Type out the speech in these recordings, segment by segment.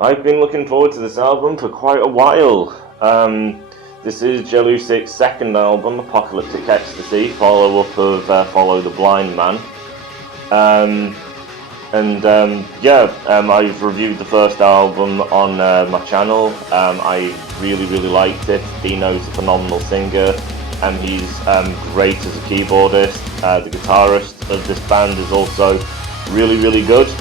I've been looking forward to this album for quite a while. This is Jelusick's second album, Apocalyptic Ecstasy, follow-up of Follow the Blind Man. I've reviewed the first album on my channel. I really liked it. Dino's a phenomenal singer, and he's great as a keyboardist. The guitarist of this band is also really good.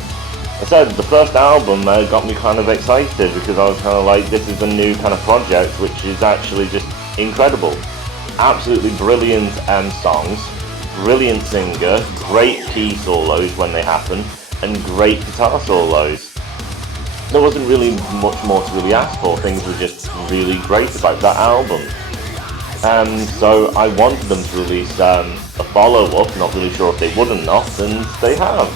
I said the first album got me kind of excited because I was kind of like, this is a new kind of project which is actually just incredible. Absolutely brilliant songs, brilliant singer, great key solos when they happen, and great guitar solos. There wasn't really much more to really ask for. Things were just really great about that album. So I wanted them to release a follow-up, not really sure if they would or not, and they have.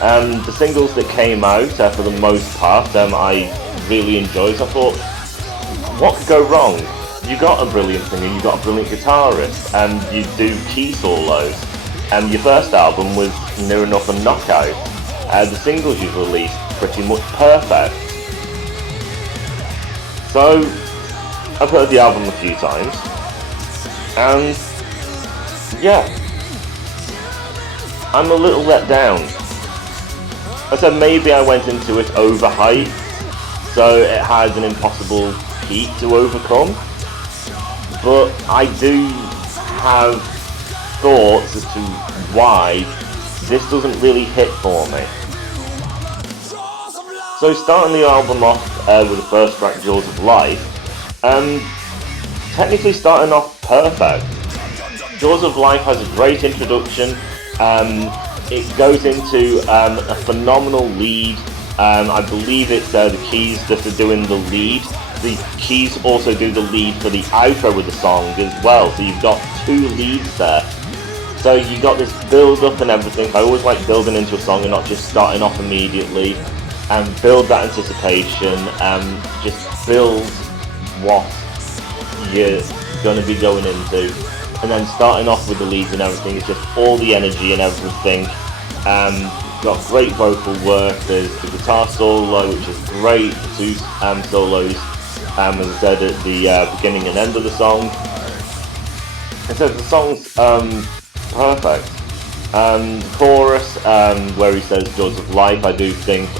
The singles that came out, for the most part, I really enjoyed. I thought, what could go wrong? You got a brilliant singer, you got a brilliant guitarist, and you do key solos. Your first album was near enough a knockout. The singles you've released, pretty much perfect. So, I've heard the album a few times, and yeah, I'm a little let down. I said maybe I went into it overhyped, so it had an impossible peak to overcome, but I do have thoughts as to why this doesn't really hit for me. So starting the album off with the first track, Jaws of Life, technically starting off perfect. Jaws of Life has a great introduction. It goes into a phenomenal lead. I believe it's the keys that are doing the lead. The keys also do the lead for the outro of the song as well, so you've got two leads there. So you got this build up and everything. I always like building into a song and not just starting off immediately. And build that anticipation, just build what you're going to be going into. And then starting off with the leads and everything is just all the energy and everything. Got great vocal work. There's the guitar solo, which is great. The two solos, as I said, at the beginning and end of the song. And so the song's perfect. The chorus, where he says Jaws of Life, I do think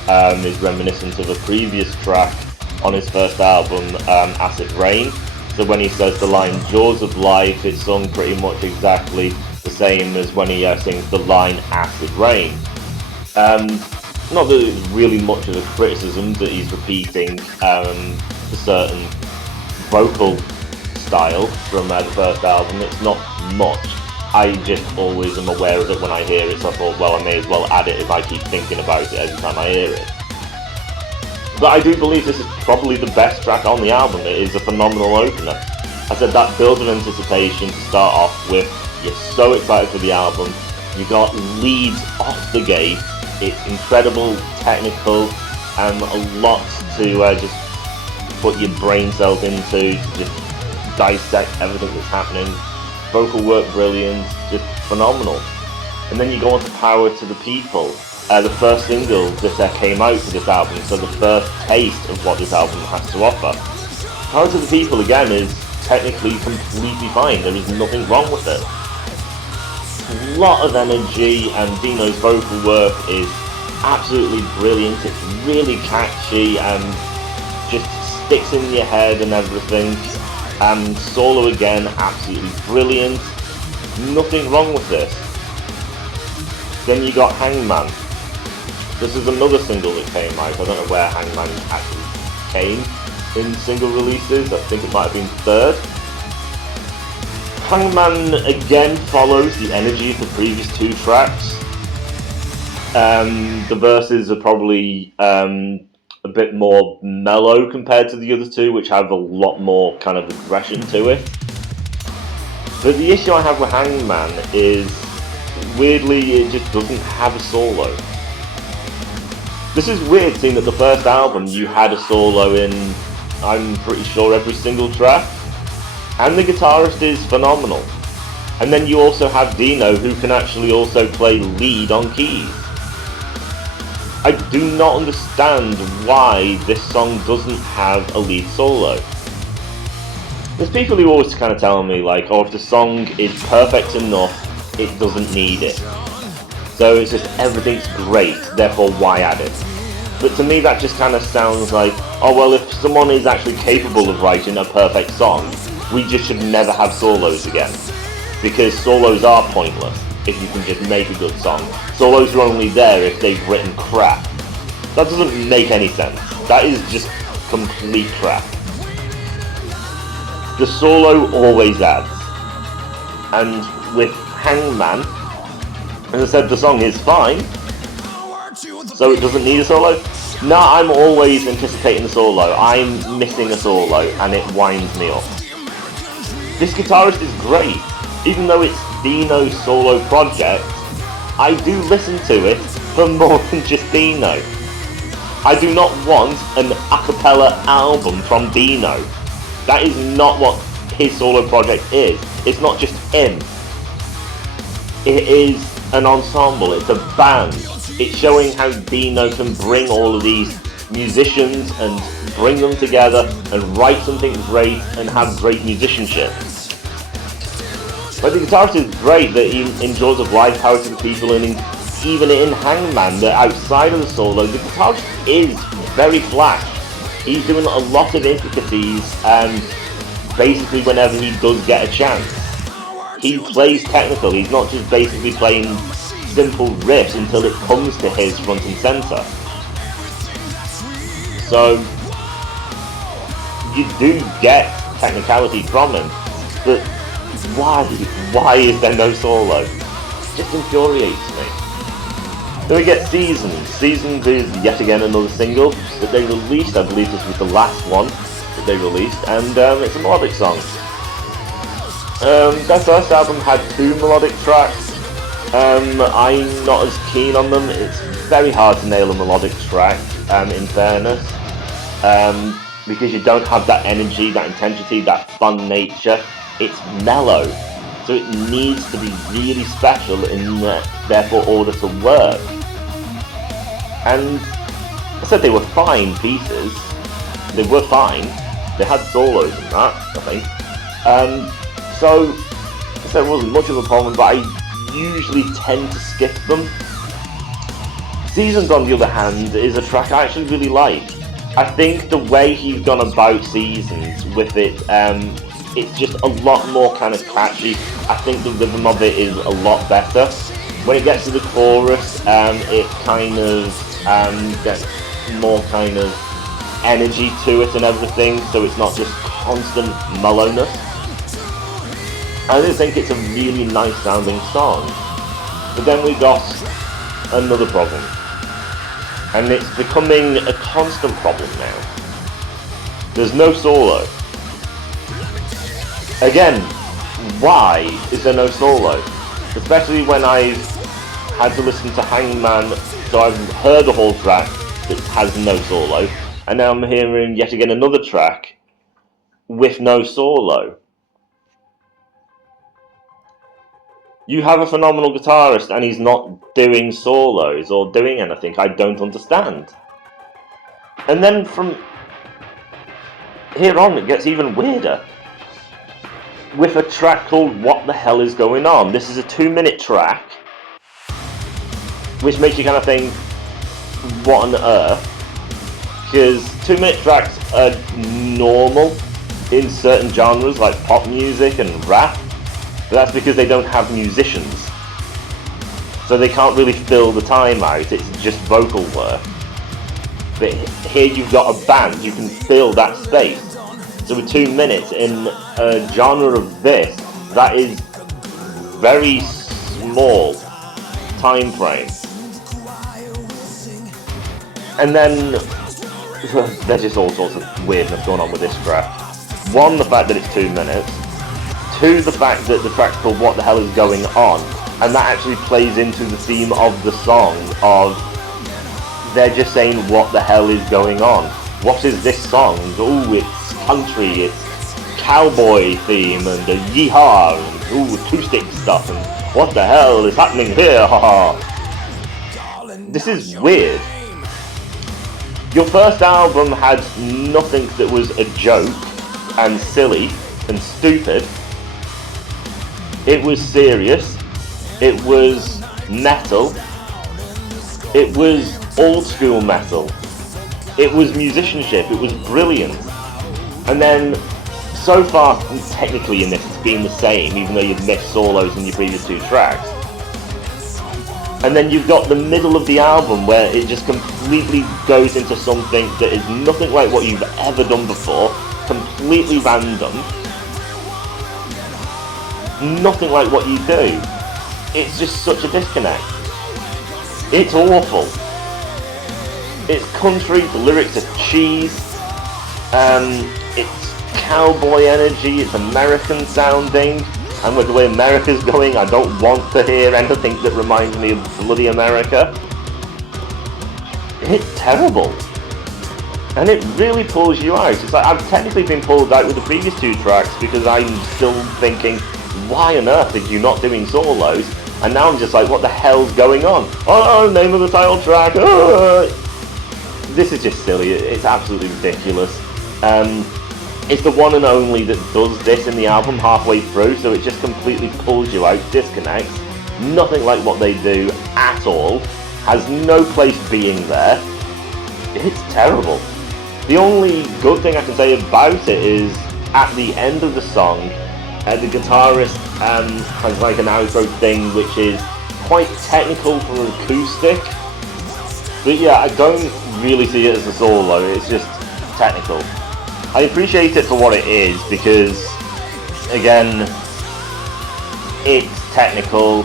is reminiscent of a previous track on his first album, Acid Rain. So when he says the line Jaws of Life, it's sung pretty much exactly the same as when he sings the line Acid Rain. Not that it's really much of a criticism that he's repeating a certain vocal style from the first album. It's not much. I just always am aware of it when I hear it, so I thought, well, I may as well add it if I keep thinking about it every time I hear it. But I do believe this is probably the best track on the album. It is a phenomenal opener. I said that build of anticipation to start off with. You're so excited for the album. You got leads off the gate. It's incredible, technical, and a lot to just put your brain cells into, to just dissect everything that's happening. Vocal work brilliant, just phenomenal. And then you go on to Power to the People, the first single that came out for this album, so the first taste of what this album has to offer. Power to the People again is technically completely fine, there is nothing wrong with it. A lot of energy, and Dino's vocal work is absolutely brilliant. It's really catchy and just sticks in your head and everything. And solo again, absolutely brilliant. Nothing wrong with this. Then you got Hangman. This is another single that came out. I don't know where Hangman actually came in single releases. I think it might have been third. Hangman again follows the energy of the previous two tracks. The verses are probably a bit more mellow compared to the other two, which have a lot more kind of aggression to it. But the issue I have with Hangman is, weirdly, it just doesn't have a solo. This is weird, seeing that the first album you had a solo in, I'm pretty sure, every single track. And the guitarist is phenomenal. And then you also have Dino, who can actually also play lead on keys. I do not understand why this song doesn't have a lead solo. There's people who always kind of tell me, like, oh, if the song is perfect enough, it doesn't need it. So it's just everything's great, therefore why add it? But to me that just kind of sounds like, oh well, if someone is actually capable of writing a perfect song, we just should never have solos again. Because solos are pointless if you can just make a good song. Solos are only there if they've written crap. That doesn't make any sense. That is just complete crap. The solo always adds. And with Hangman, as I said, the song is fine, so it doesn't need a solo. No, I'm always anticipating the solo. I'm missing a solo, and it winds me up. This guitarist is great. Even though it's Dino's solo project, I do listen to it for more than just Dino. I do not want an a cappella album from Dino. That is not what his solo project is. It's not just him. It is an ensemble, it's a band. It's showing how Dino can bring all of these musicians and bring them together and write something great and have great musicianship. But the guitarist is great, that he enjoys the live power to the people, and even in Hangman, that outside of the solo, the guitarist is very flash. He's doing a lot of intricacies, basically whenever he does get a chance. He plays technical, he's not just basically playing simple riffs until it comes to his front and centre. So, you do get technicality from him, but why is there no solo? It just infuriates me. Then we get Seasons. Seasons is yet again another single that they released. I believe this was the last one that they released, and it's a melodic song. Their first album had 2 melodic tracks. I'm not as keen on them. It's very hard to nail a melodic track, in fairness, because you don't have that energy, that intensity, that fun nature. It's mellow, so it needs to be really special in therefore order to work. And I said they were fine pieces. They were fine. They had solos in that, I think. So I said it wasn't much of a problem, but I usually tend to skip them. Seasons, on the other hand, is a track I actually really like. I think the way he's gone about Seasons with it, it's just a lot more kind of catchy. I think the rhythm of it is a lot better. When it gets to the chorus, it kind of gets more kind of energy to it and everything, so it's not just constant mellowness. I do think it's a really nice sounding song. But then we got another problem. And it's becoming a constant problem now. There's no solo. Again, why is there no solo? Especially when I've had to listen to Hangman, so I've heard a whole track that has no solo, and now I'm hearing yet again another track with no solo. You have a phenomenal guitarist and he's not doing solos or doing anything. I don't understand. And then from here on it gets even weirder. With a track called What the Hell is Going On. This is a 2-minute track, which makes you kind of think, what on earth? Because 2-minute tracks are normal in certain genres like pop music and rap, but that's because they don't have musicians. So they can't really fill the time out, it's just vocal work. But here you've got a band, you can fill that space. So with 2 minutes in a genre of this, that is very small time frame. And then there's just all sorts of weirdness going on with this track. One, the fact that it's 2 minutes. 2, the fact that the track's called What the Hell is Going On, and that actually plays into the theme of the song of they're just saying what the hell is going on. What is this song? Ooh, it's country, it's cowboy theme, and the yeehaw, and ooh, acoustic stuff, and what the hell is happening here, haha. This is weird. Your first album had nothing that was a joke and silly and stupid. It was serious. It was metal. It was old school metal. It was musicianship. It was brilliant. And then, so far, technically in this, it's been the same, even though you've missed solos in your previous 2 tracks. And then you've got the middle of the album where it just completely goes into something that is nothing like what you've ever done before, completely random, nothing like what you do. It's just such a disconnect. It's awful. It's country, the lyrics are cheese, it's cowboy energy, it's American sounding, and with the way America's going, I don't want to hear anything that reminds me of bloody America. It's terrible. And it really pulls you out. It's like, I've technically been pulled out with the previous 2 tracks because I'm still thinking, why on earth are you not doing solos? And now I'm just like, what the hell's going on? Oh, name of the title track. This is just silly. It's absolutely ridiculous. It's the one and only that does this in the album halfway through, so it just completely pulls you out, disconnects. Nothing like what they do at all. Has no place being there. It's terrible. The only good thing I can say about it is, at the end of the song, the guitarist has like an outro thing which is quite technical for an acoustic. But yeah, I don't really see it as a solo, it's just technical. I appreciate it for what it is because, again, it's technical,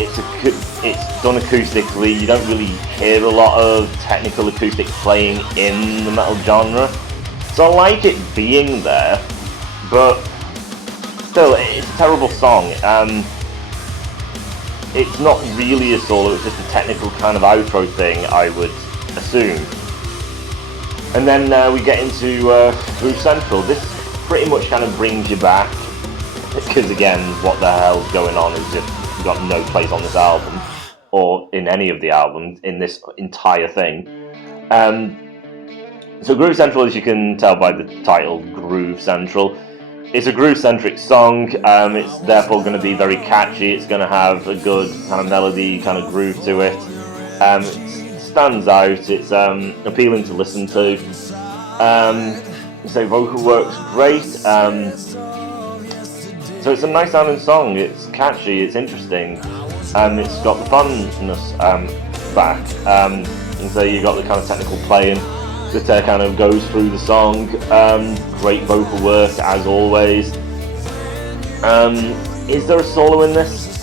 it's done acoustically, you don't really hear a lot of technical acoustic playing in the metal genre. So I like it being there, but still, it's a terrible song. It's not really a solo, it's just a technical kind of outro thing, I would assume. And then we get into Groove Central. This pretty much kind of brings you back, because again, what the hell's going on is just got no place on this album, or in any of the albums, in this entire thing. So Groove Central, as you can tell by the title, Groove Central, it's a groove-centric song. It's therefore going to be very catchy. It's going to have a good kind of melody, kind of groove to it. It stands out. It's appealing to listen to. So vocal work's great. So it's a nice sounding song. It's catchy. It's interesting. It's got the funness back. And so you got the kind of technical playing that kind of goes through the song. Great vocal work as always. Is there a solo in this?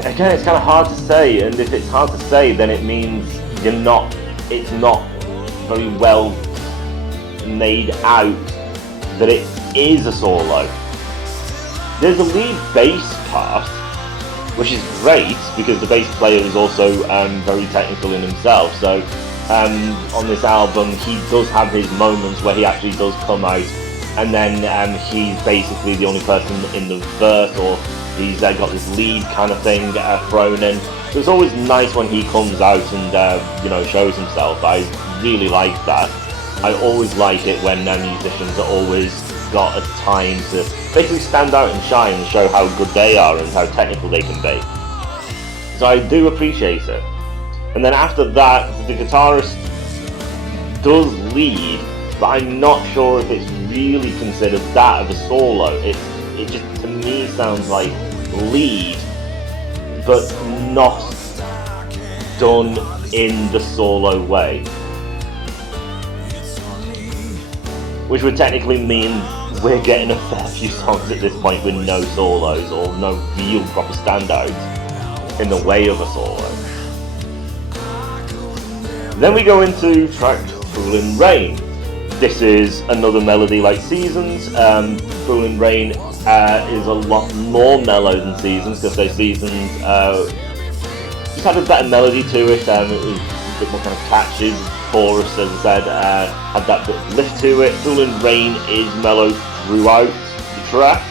Again, it's kind of hard to say, and if it's hard to say, then it means it's not very well made out that it is a solo. There's a lead bass part, which is great because the bass player is also very technical in himself. So on this album, he does have his moments where he actually does come out, and then he's basically the only person in the verse, or he's got this lead kind of thing thrown in. So it's always nice when he comes out and shows himself. I really like that. I always like it when musicians are always got a time to basically stand out and shine and show how good they are and how technical they can be. So I do appreciate it. And then after that, the guitarist does lead, but I'm not sure if it's really considered that of a solo. It just, to me, sounds like lead, but not done in the solo way. Which would technically mean we're getting a fair few songs at this point with no solos or no real proper standouts in the way of a solo. Then we go into track Foolin' Rain. This is another melody like Seasons. Foolin' Rain is a lot more mellow than Seasons, because those Seasons just had a better melody to it. It was a bit more kind of catchy. Chorus, as I said, had that bit of lift to it. Foolin' Rain is mellow throughout the track.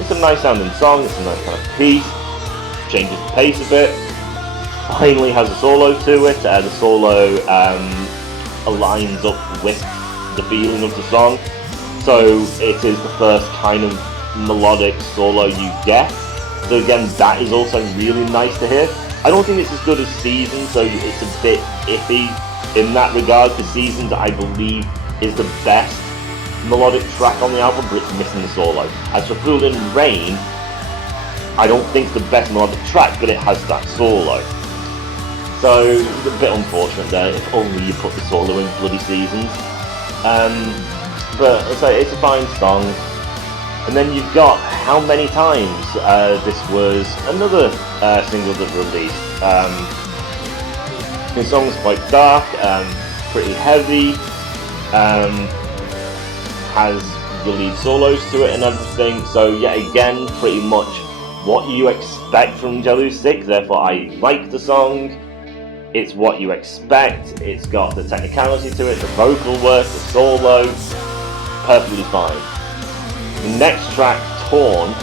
It's a nice sounding song, it's a nice kind of piece, changes the pace a bit. finally has a solo to it. The solo aligns up with the feeling of the song, so it is the first kind of melodic solo you get. So again, that is also really nice to hear. I don't think it's as good as Seasons, so it's a bit iffy in that regard, because Seasons, I believe, is the best melodic track on the album, but it's missing the solo. As for Fool in Rain, I don't think it's the best melodic track, but it has that solo. So, it's a bit unfortunate there, if only you put the solo in bloody Seasons. But it's a fine song. And then you've got How Many Times. This was another single that released. The song's quite dark, pretty heavy, has the lead solos to it and everything. So yet again, pretty much what you expect from Jelusick. Therefore, I like the song. It's what you expect. It's got the technicality to it, the vocal work, the solo. Perfectly fine. The next track, Torn,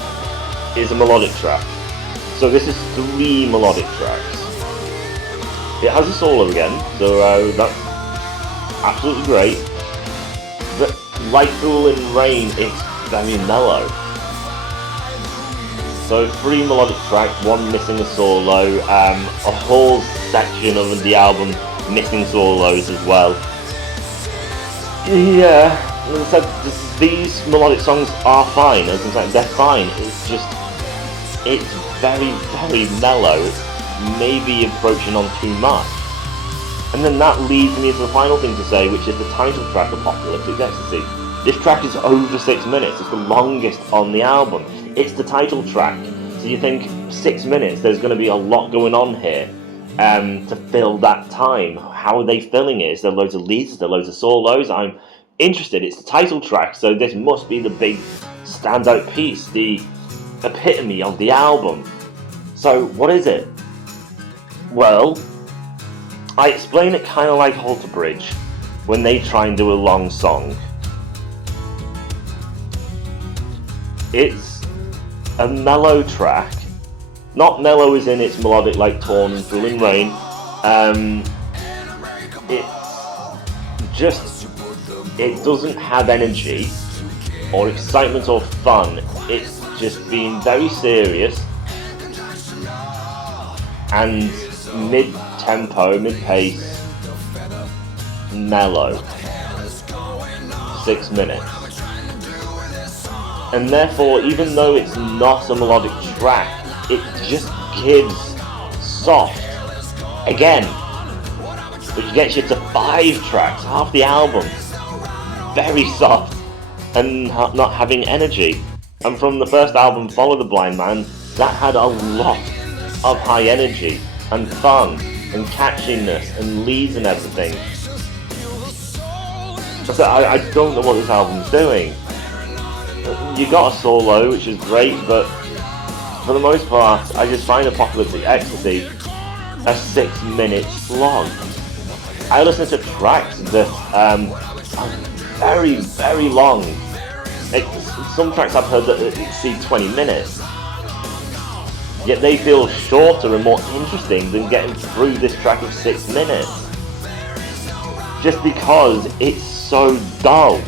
is a melodic track. So this is 3 melodic tracks. It has a solo again, so that's absolutely great. But like Fool in Rain, it's very mellow. So 3 melodic tracks, 1 missing a solo, a whole section of the album missing solos as well. Yeah, as I said, these melodic songs are fine, as I said, they're fine. It's just, it's very, very mellow. It's maybe approaching on too much. And then that leads me to the final thing to say, which is the title track, Apocalyptic Ecstasy. This track is over 6 minutes, it's the longest on the album. It's the title track, so you think 6 minutes, there's going to be a lot going on here to fill that time. How are they filling it? Is there loads of leads? Is there loads of solos? I'm interested. It's the title track, so this must be the big standout piece, the epitome of the album. So what is it? Well, I explain it kind of like Halter Bridge when they try and do a long song. It's a mellow track, not mellow as in it's melodic like Torn and Fool in Rain. It's just, it doesn't have energy or excitement or fun. It's just being very serious and mid-tempo, mid-pace, mellow. 6 minutes. And therefore, even though it's not a melodic track, it just gives soft again, which gets you to 5 tracks, half the album, very soft and not having energy. And from the first album, Follow the Blind Man, that had a lot of high energy and fun and catchiness and leads and everything. So I don't know what this album's doing. You got a solo, which is great, but for the most part, I just find Apocalyptic Ecstasy a 6 minute slog. I listen to tracks that are very, very long. Some tracks I've heard that exceed 20 minutes. Yet they feel shorter and more interesting than getting through this track of 6 minutes. Just because it's so dull.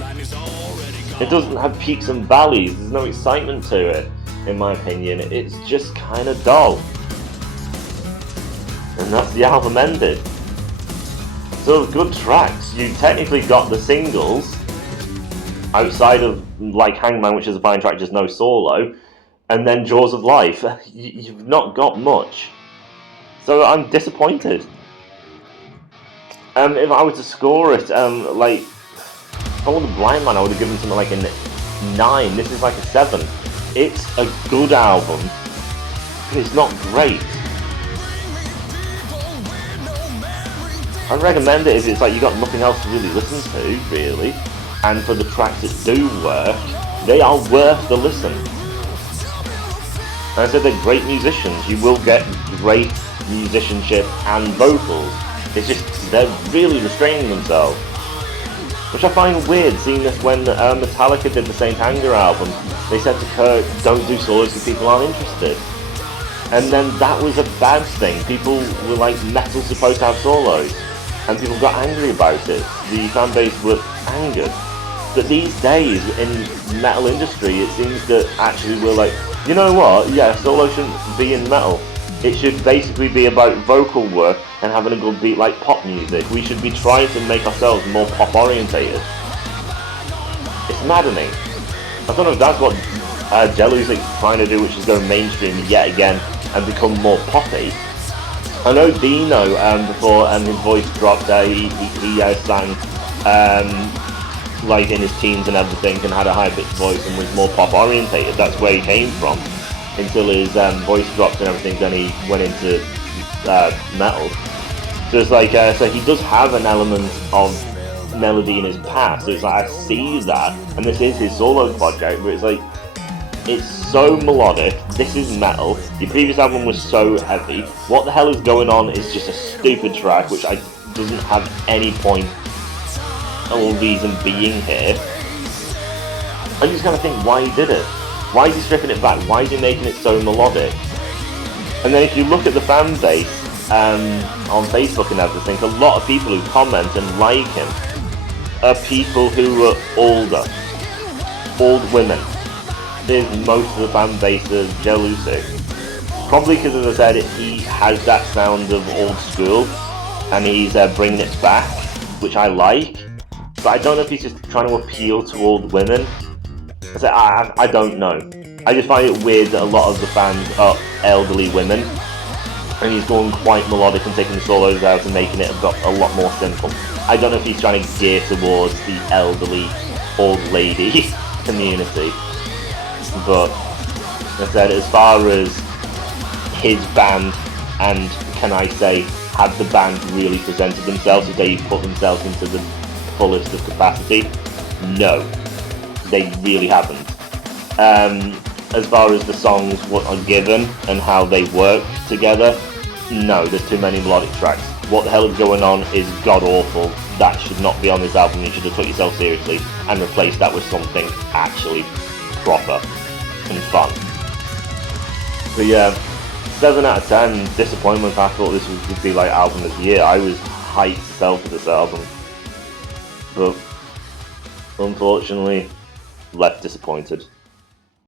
It doesn't have peaks and valleys, there's no excitement to it, in my opinion. It's just kind of dull. And that's the album ended. So good tracks. You technically got the singles, outside of like Hangman, which is a fine track, just no solo, and then Jaws of Life. You've not got much. So I'm disappointed. If I were to score it, like Follow the Blind Man, I would have given something like a 9. This is like a 7. It's a good album, but it's not great. I recommend it if it's like you got nothing else to really listen to, really. And for the tracks that do work, they are worth the listen. And I said they're great musicians. You will get great musicianship and vocals. It's just they're really restraining themselves. Which I find weird, seeing that when Metallica did the Saint Anger album, they said to Kurt, don't do solos because people aren't interested. And then that was a bad thing. People were like, metal's supposed to have solos. And people got angry about it. The fan base were angered. But these days, in metal industry, it seems that actually we're like, you know what, yeah, solo shouldn't be in metal. It should basically be about vocal work and having a good beat like pop music. We should be trying to make ourselves more pop orientated. It's maddening. I don't know if that's what Jelusick's trying to do, which is go mainstream yet again and become more poppy. I know Dino, before his voice dropped, he sang like in his teens and everything, and had a high-pitched voice and was more pop-orientated. That's where he came from, until his voice dropped and everything, then he went into metal. So it's like, so he does have an element of melody in his past, so it's like, I see that, and this is his solo project, but it's like, it's so melodic, this is metal, your previous album was so heavy, what the hell is going on is just a stupid track, which doesn't have any point or reason being here. I just kind of think why he did it. Why is he stripping it back? Why is he making it so melodic? And then if you look at the fan base on Facebook and everything, a lot of people who comment and like him are people who are older, old women. There's most of the fan base of Jelusick. Probably because, as I said, he has that sound of old school, and he's bringing it back, which I like. But I don't know if he's just trying to appeal to old women. I don't know. I just find it weird that a lot of the fans are elderly women, and he's going quite melodic and taking the solos out and making it a lot more simple. I don't know if he's trying to gear towards the elderly, old lady community. But, as I said, as far as his band, and can I say, have the band really presented themselves, did they put themselves into the fullest of capacity? No, they really haven't. As far as the songs what are given and how they work together, no, there's too many melodic tracks. What the hell is going on is god awful. That should not be on this album. You should have took yourself seriously and replaced that with something actually proper and fun. But yeah, 7 out of 10 disappointment. I thought this would be like album of the year. I was hyped to sell for this album, but unfortunately left disappointed.